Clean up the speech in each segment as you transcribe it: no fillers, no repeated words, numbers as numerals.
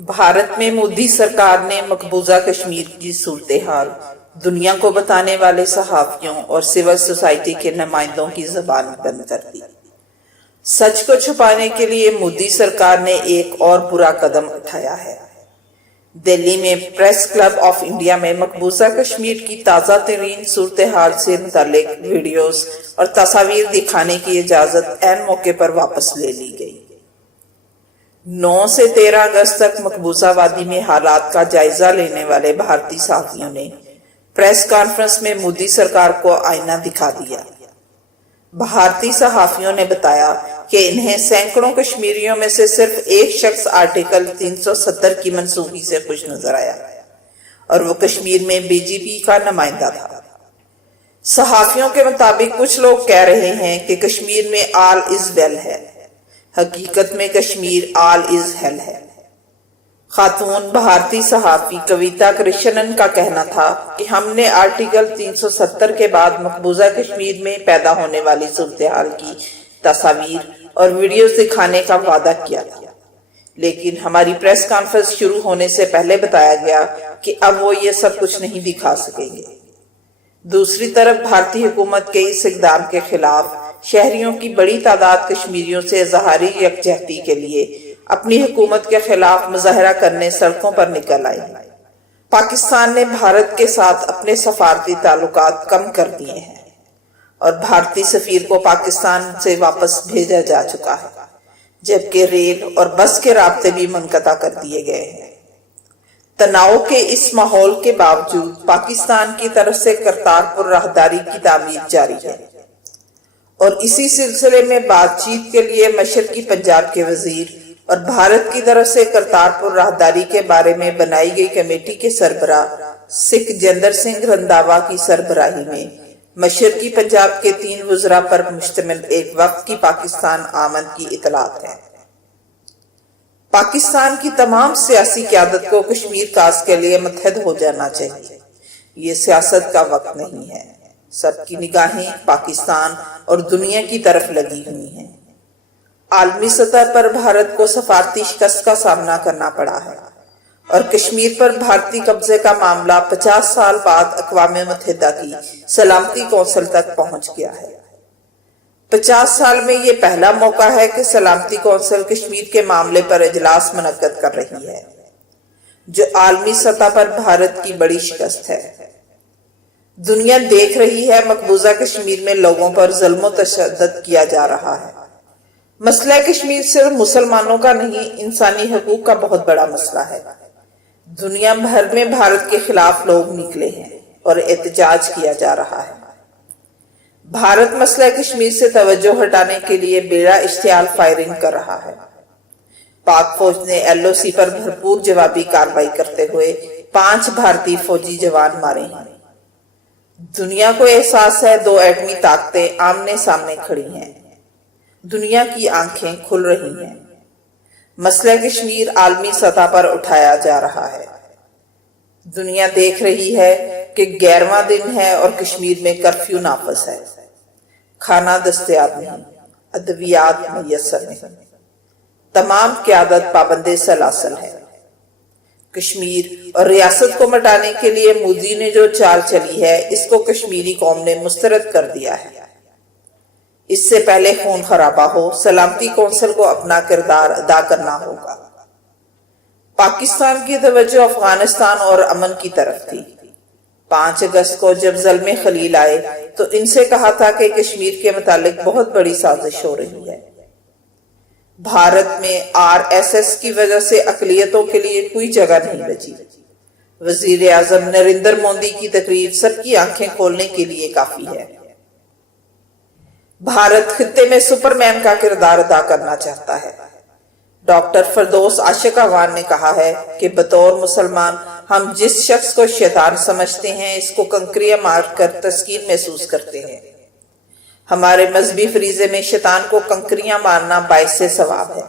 بھارت میں مودی سرکار نے مقبوضہ کشمیر کی صورتحال دنیا کو بتانے والے صحافیوں اور سول سوسائٹی کے نمائندوں کی زبان بند کر دی۔ سچ کو چھپانے کے لیے مودی سرکار نے ایک اور برا قدم اٹھایا ہے۔ دہلی میں پریس کلب آف انڈیا میں مقبوضہ کشمیر کی تازہ ترین صورتحال سے متعلق ویڈیوز اور تصاویر دکھانے کی اجازت عین موقع پر واپس لے لی گئی۔ 9 سے 13 اگست تک مقبوضہ وادی میں حالات کا جائزہ لینے والے بھارتی صحافیوں نے پریس کانفرنس میں مودی سرکار کو آئینہ دکھا دیا۔ بھارتی صحافیوں نے بتایا کہ انہیں سینکڑوں کشمیریوں میں سے صرف ایک شخص آرٹیکل 370 کی منسوخی سے خوش نظر آیا اور وہ کشمیر میں بی جے پی کا نمائندہ تھا۔ صحافیوں کے مطابق کچھ لوگ کہہ رہے ہیں کہ کشمیر میں آل از ویل ہے، حقیقت میں کشمیر آل از ہیل ہے۔ خاتون بھارتی صحافی کویتا کرشنن کا کہنا تھا کہ ہم نے آرٹیکل 370 کے بعد مقبوضہ کشمیر میں پیدا ہونے والی صورتحال کی تصاویر اور ویڈیوز دکھانے کا وعدہ کیا تھا، لیکن ہماری پریس کانفرنس شروع ہونے سے پہلے بتایا گیا کہ اب وہ یہ سب کچھ نہیں دکھا سکیں گے۔ دوسری طرف بھارتی حکومت کے اس اقدام کے خلاف شہریوں کی بڑی تعداد کشمیریوں سے اظہاری یکجہتی کے لیے اپنی حکومت کے خلاف مظاہرہ کرنے سڑکوں پر نکل آئی۔ پاکستان نے بھارت کے ساتھ اپنے سفارتی تعلقات کم کر دیے ہیں اور بھارتی سفیر کو پاکستان سے واپس بھیجا جا چکا ہے، جبکہ ریل اور بس کے رابطے بھی منقطع کر دیے گئے ہیں۔ تناؤ کے اس ماحول کے باوجود پاکستان کی طرف سے کرتارپور راہداری کی تعمیر جاری ہے اور اسی سلسلے میں بات چیت کے لیے مشرقی پنجاب کے وزیر اور بھارت کی طرف سے کرتارپور راہداری کے بارے میں بنائی گئی کمیٹی کے سربراہ سکھ جندر سنگھ رنداوا کی سربراہی میں مشرقی پنجاب کے 3 وزراء پر مشتمل ایک وفد کی پاکستان آمد کی اطلاعات ہے۔ پاکستان کی تمام سیاسی قیادت کو کشمیر کاس کے لیے متحد ہو جانا چاہیے۔ یہ سیاست کا وقت نہیں ہے۔ سب کی نگاہیں پاکستان اور دنیا کی طرف لگی ہوئی ہیں۔ عالمی سطح پر بھارت کو سفارتی شکست کا سامنا کرنا پڑا ہے اور کشمیر پر بھارتی قبضے کا معاملہ 50 سال بعد اقوام متحدہ کی سلامتی کونسل تک پہنچ گیا ہے۔ 50 سال میں یہ پہلا موقع ہے کہ سلامتی کونسل کشمیر کے معاملے پر اجلاس منعقد کر رہی ہے، جو عالمی سطح پر بھارت کی بڑی شکست ہے۔ دنیا دیکھ رہی ہے مقبوضہ کشمیر میں لوگوں پر ظلم و تشدد کیا جا رہا ہے۔ مسئلہ کشمیر صرف مسلمانوں کا نہیں، انسانی حقوق کا بہت بڑا مسئلہ ہے۔ دنیا بھر میں بھارت کے خلاف لوگ نکلے ہیں اور احتجاج کیا جا رہا ہے۔ بھارت مسئلہ کشمیر سے توجہ ہٹانے کے لیے بلا اشتعال فائرنگ کر رہا ہے۔ پاک فوج نے ایل او سی پر بھرپور جوابی کارروائی کرتے ہوئے 5 بھارتی فوجی جوان مارے ہیں۔ دنیا کو احساس ہے 2 ایٹمی طاقتیں آمنے سامنے کھڑی ہیں۔ دنیا کی آنکھیں کھل رہی ہیں۔ مسئلہ کشمیر عالمی سطح پر اٹھایا جا رہا ہے۔ دنیا دیکھ رہی ہے کہ 11واں دن ہے اور کشمیر میں کرفیو نافذ ہے۔ کھانا دستیاب نہیں، ادویات میسر نہیں، تمام قیادت پابند سلاسل ہے۔ کشمیر اور ریاست کو مٹانے کے لیے مودی نے جو چال چلی ہے، اس کو کشمیری قوم نے مسترد کر دیا ہے۔ اس سے پہلے خون خرابہ ہو، سلامتی کونسل کو اپنا کردار ادا کرنا ہوگا۔ پاکستان کی توجہ افغانستان اور امن کی طرف تھی۔ 5 اگست کو جب زلم خلیل آئے تو ان سے کہا تھا کہ کشمیر کے متعلق بہت بڑی سازش ہو رہی ہے۔ بھارت میں آر ایس ایس کی وجہ سے اقلیتوں کے لیے کوئی جگہ نہیں بچی۔ وزیر اعظم نریندر مودی کی تقریر سب کی آنکھیں کھولنے کے لیے کافی ہے۔ بھارت خطے میں سپرمین کا کردار ادا کرنا چاہتا ہے۔ ڈاکٹر فردوس عاشق اعوان نے کہا ہے کہ بطور مسلمان ہم جس شخص کو شیطان سمجھتے ہیں، اس کو کنکریاں مار کر تسکین محسوس کرتے ہیں۔ ہمارے مذہبی فریضے میں شیطان کو کنکریاں مارنا باعث ثواب ہے۔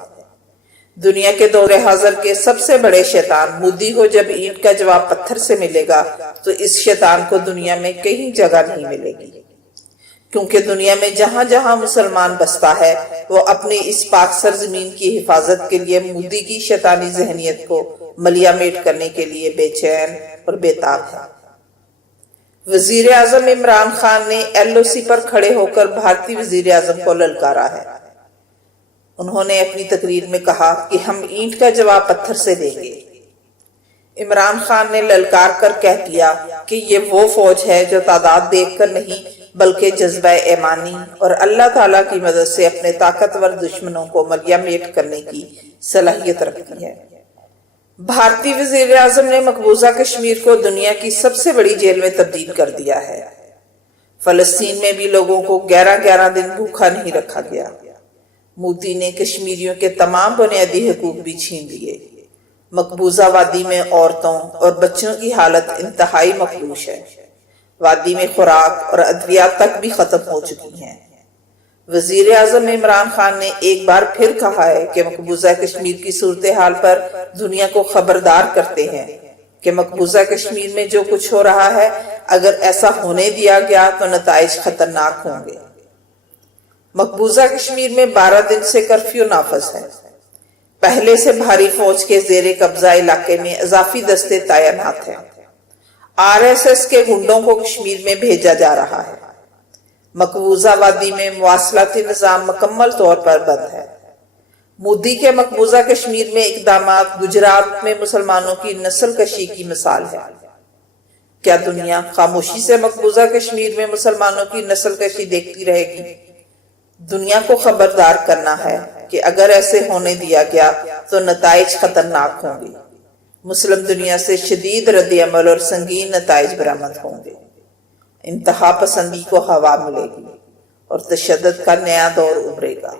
دنیا کے دور حاضر کے سب سے بڑے شیطان مودی کو جب اینٹ کا جواب پتھر سے ملے گا تو اس شیطان کو دنیا میں کہیں جگہ نہیں ملے گی۔ کیونکہ دنیا میں جہاں جہاں مسلمان بستا ہے وہ اپنی اس پاک سرزمین کی حفاظت کے لیے مودی کی شیطانی ذہنیت کو ملیا میٹ کرنے کے لیے بے چین اور بےتاب ہے۔ وزیر اعظم عمران خان نے ایل او سی پر کھڑے ہو کر بھارتی وزیر اعظم کو للکارا ہے۔ انہوں نے اپنی تقریر میں کہا کہ ہم اینٹ کا جواب پتھر سے دیں گے۔ عمران خان نے للکار کر کہہ دیا کہ یہ وہ فوج ہے جو تعداد دیکھ کر نہیں بلکہ جذبہ ایمانی اور اللہ تعالیٰ کی مدد سے اپنے طاقتور دشمنوں کو ملیا میٹ کرنے کی صلاحیت رکھتی ہے۔ بھارتی وزیر اعظم نے مقبوضہ کشمیر کو دنیا کی سب سے بڑی جیل میں تبدیل کر دیا ہے۔ فلسطین میں بھی لوگوں کو 11 دن بھوکا نہیں رکھا گیا۔ مودی نے کشمیریوں کے تمام بنیادی حقوق بھی چھین لیے۔ مقبوضہ وادی میں عورتوں اور بچوں کی حالت انتہائی مفلوج ہے۔ وادی میں خوراک اور ادویات تک بھی ختم ہو چکی ہیں۔ وزیر اعظم عمران خان نے ایک بار پھر کہا ہے کہ مقبوضہ کشمیر کی صورتحال پر دنیا کو خبردار کرتے ہیں کہ مقبوضہ کشمیر میں جو کچھ ہو رہا ہے اگر ایسا ہونے دیا گیا تو نتائج خطرناک ہوں گے۔ مقبوضہ کشمیر میں 12 دن سے کرفیو نافذ ہے۔ پہلے سے بھاری فوج کے زیر قبضہ علاقے میں اضافی دستے تعینات ہیں۔ آر ایس ایس کے گنڈوں کو کشمیر میں بھیجا جا رہا ہے۔ مقبوضہ وادی میں مواصلاتی نظام مکمل طور پر بند ہے۔ مودی کے مقبوضہ کشمیر میں اقدامات گجرات میں مسلمانوں کی نسل کشی کی مثال ہے۔ کیا دنیا خاموشی سے مقبوضہ کشمیر میں مسلمانوں کی نسل کشی دیکھتی رہے گی؟ دنیا کو خبردار کرنا ہے کہ اگر ایسے ہونے دیا گیا تو نتائج خطرناک ہوں گے۔ مسلم دنیا سے شدید رد عمل اور سنگین نتائج برآمد ہوں گے۔ انتہا پسندی کو ہوا ملے گی اور تشدد کا نیا دور ابھرے گا۔